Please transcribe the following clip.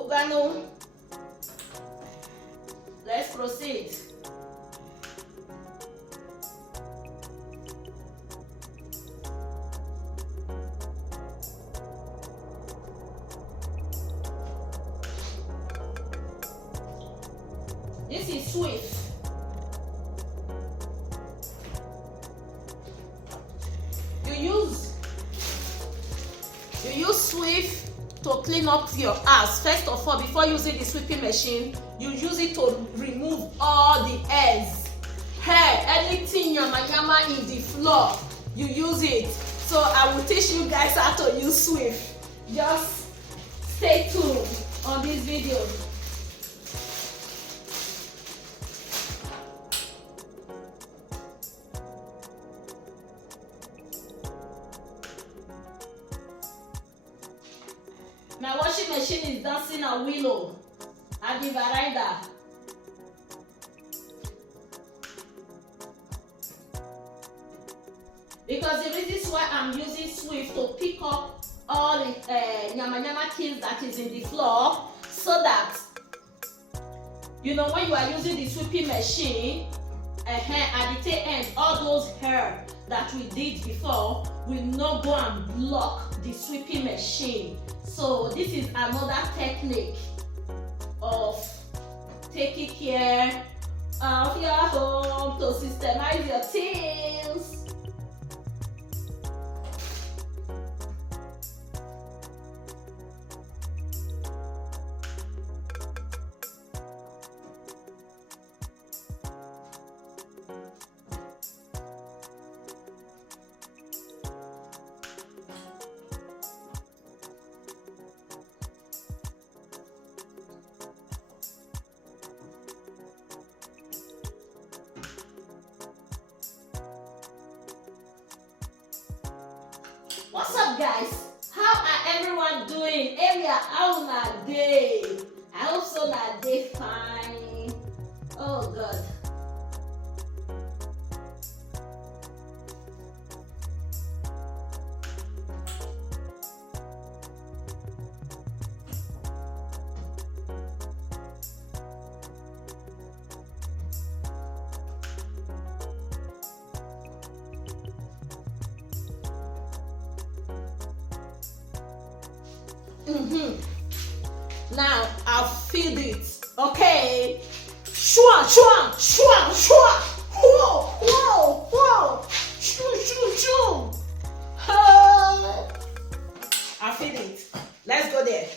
Ugano. Let's proceed. This is swift. You use swift to clean up your house. First of all, before using the sweeping machine, you use it to remove all the hairs, hair, anything yama in the floor. You use it. So I will teach you guys how to use swift. Just stay tuned on this video. My washing machine is dancing a willow at the veranda. Because the reason why I'm using swift to pick up all the nyama things that is in the floor, so that when you are using the sweeping machine, at the tail end, all those hair that we did before will not go and block the sweeping machine. So this is another technique of taking care of your home to systemize your things. What's up, guys? How are everyone doing? Area, how na day? I hope so na day fine. Oh God. Now I'll feed it. Okay. Shua, shua, shua, shua. Whoa, whoa, whoa. Shoo, shoo, shoo. I'll feed it. Let's go there.